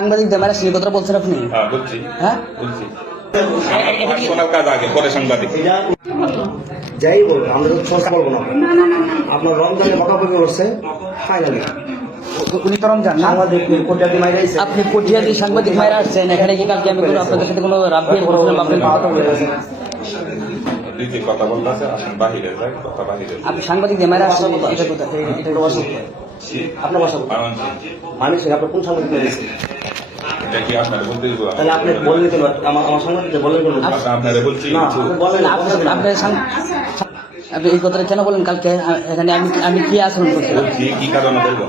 সাংবাদিক দেমারা সেই কথা বলছেন আপনি? হ্যাঁ বলছি। হ্যাঁ? বলছি। যাই বলব আমরা তো বলব না। আপনার রমজানের বকাবকি করছে ফাইনালি উনি তো রমজান সাংবাদিক কোটিয়াদি মাইরে আপনি সাংবাদিক মায়েরা আসছেন এখানে কি কালকে আমি আপনাদের সাথে কোনো কথা বলে দুই কথা বলতে আসেন বাহিরে যাই কথা বাহিরে আপনি আসছেন এটা এটা আপনার বাসা মানুষ আপনার কোন সাংবাদিক বলতে তাহলে আপনি বললেন কেন আমার আমার সাংবাদিক বললেন কেন আপনারা বলছি না বলেন আপনি আপনি এই কথাটা কেন বলেন কালকে? এখানে আমি আমি কি আচরণ করছি? বলছি কি কারণে বলব?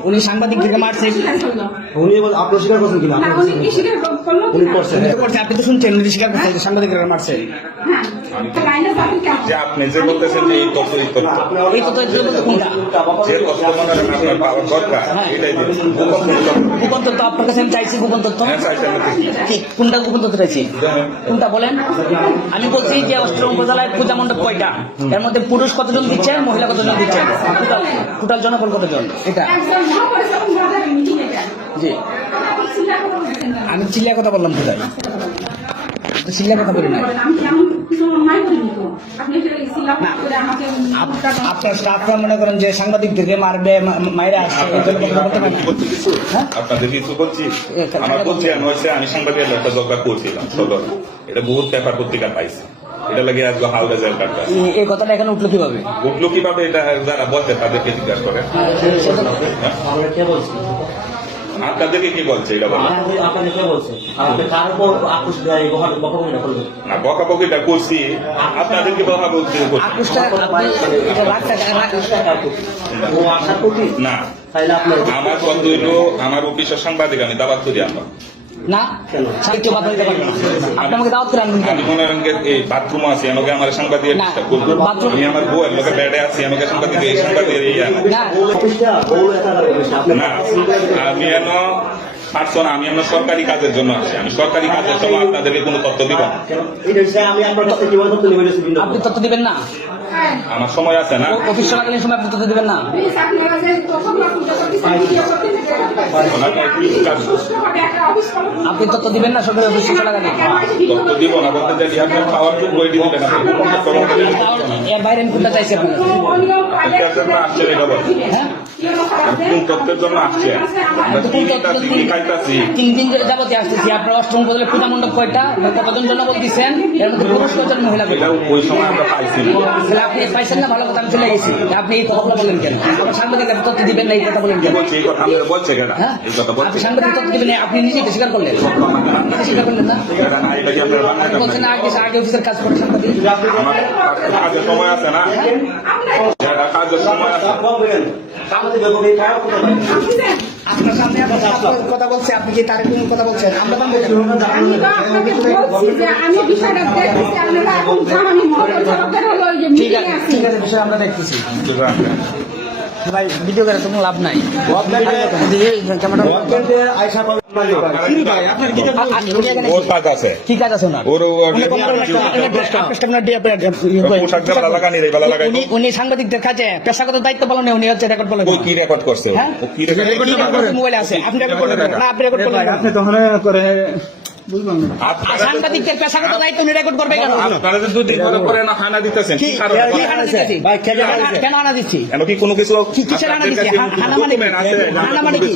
উনি আচ্ছা সাংবাদিকদেরকে মারছে। উনি বল- আপনি স্বীকার করছেন কিনা? উনি করছেন আপনি তো শুনছেন উনি স্বীকার করছেন সাংবাদিকরা মারছে। হ্যাঁ যে আপনি যে বলতেছেন যে এই তথ্য এই তথ্য। এই যে তথ্য মনে হয় আপনার পাওয়ার দরকার এটাই দিন গোপন তথ্য। আপনার কাছে আমি চাইছি গোপন তথ্য। হ্যাঁ, চাইছেন না তো কি? কি কোনটা গোপন তথ্য চাইছি? কোনটা বলেন? আমি বলছি যে অষ্টম উপজেলায় পূজা মণ্ডপ কয়টা? এর মধ্যে পুরুষ কতজন দিচ্ছে মহিলা কতজন দিচ্ছে টোটাল টোটাল জনবল কতজন? এটা। জি। আমি চিল্লা কথা বললাম কোথায়? তো চিল্লা কথা বলি না আপনার স্টাফরা মনে করেন যে সাংবাদিকদেরকে মারবে মায়েরা হ্যাঁ? আপনাদের কিছু বলছি? আমার বলছি আমি হচ্ছে আমি সাংবাদিকের একটা করছিলাম সদর। এটা বহুত পেপার পত্রিকা পাইছি। এটা লাগে আজকে হাল রেজাল্ট কাটবে এই- এই কথাটা এখানে উঠল কীভাবে? উঠল কীভাবে এটা যারা বলছে তাদেরকে জিজ্ঞাসা করে আমরা কে কি বলছে এটা বলো? আপনাদের- আপনাদের কে বলছে? আপনি কার উপর আকর্ষ দেয় বকা- বকাবকিটা করবেন না বকাবকিটা করছি। আপনাদেরকে বকা এটা ও আশা করি না। আমার বন্ধু আমার অফিসের সাংবাদিক আমি দাবাত করি আমরা। না? সাহিত্য বাদ দিতে পারবেন। আপনি আমাকে দাওয়াত করে আনবেন কেন? মনে এই বাথরুম আছে আমাকে আমার সাংবাদিক না, disturb আমি আমার বউ লোকে বেডে আছি আমাকে সাংবাদিক এই সাংবাদিক এই না। আমি এন আমি সরকারি কাজের জন্য আসছি আমি সরকারি কাজের সময় আপনাদেরকে কোনো তথ্য দিব আপনি তথ্য দিবেন না? আমার সময় আছে না? অফিস চলাকালীন সময় আপনি তথ্য দিবেন না? আপনি তথ্য দিবেন না সরকারি অফিস তথ্য দিব না বলতে পাওয়ার বই দিবেন বলতে দিবেন। এর বাইরে আমি কোনটা চাইছি আপনার? জন্য আসছে এটা বলেন। কোন তথ্যের জন্য আসছে তিন দিন যাবতে আসতেছি। আপনার অষ্টম বদলে পূজা মণ্ডপ কয়টা? কতজন জনবল দিচ্ছেন এর মধ্যে পুরুষ মহিলা ওই সময় আমরা পাইছি তাহলে আপনি পাইছেন না? ভালো কথা আমি চলে গেছি। আপনি এই কথাগুলো বলেন কেন? আমার সাংবাদিক আপনি তথ্য দিবেন না এই কথা বলেন কেন? বলছে হ্যাঁ? এই কথা আপনি সাংবাদিক তথ্য দিবেন না, আপনি স্বীকার করলেন? নিজে স্বীকার করলেন না? এটা না এটা কি আপনারা আপনি বাংলা বলছেন না, আগে আগে অফিসের কাজ করে সাংবাদিক। সময় আছে না? কাজের সময় আছে। বলবেন আমাদের বেগমে কারও কথা আপনার সামনে বলছে আপনি কি তার কোন কথা বলছেন? আমরা আমি তো আপনাকে বলছি যে আমি বিষয়টা দেখতেছি আপনারা এখন জামানি মহাপরিচালকদের হলো ওই যে ঠিক মিটিং আছে আছে ঠিক আছে বিষয় আমরা দেখতেছি। ভাই ভিডিও করে তো কোনো লাভ নাই। কি কাজ আছে উনি- উনি সাংবাদিকদের কাছে পেশাগত দায়িত্ব পালনে উনি হচ্ছে রেকর্ড পালন কি রেকর্ড করছে ও? হ্যাঁ? ও কি রেকর্ড মোবাইলে আছে। আপনি রেকর্ড করলেন আপনি রেকর্ড করলেন আপনি তখন করে বুঝলাম না আপনারা সাংবাদিকদের পেশাগত দায়িত্ব রেকর্ড করবে কেন? আপনারা যে দুদিন ধরে করে না হানা দিতেছেন কি কারণে? কি হানা কেন হানা দিচ্ছি? কেন কি কোনো কিছু কিসের হানা দিচ্ছি? হানা মানে কি? হানা মানে কি?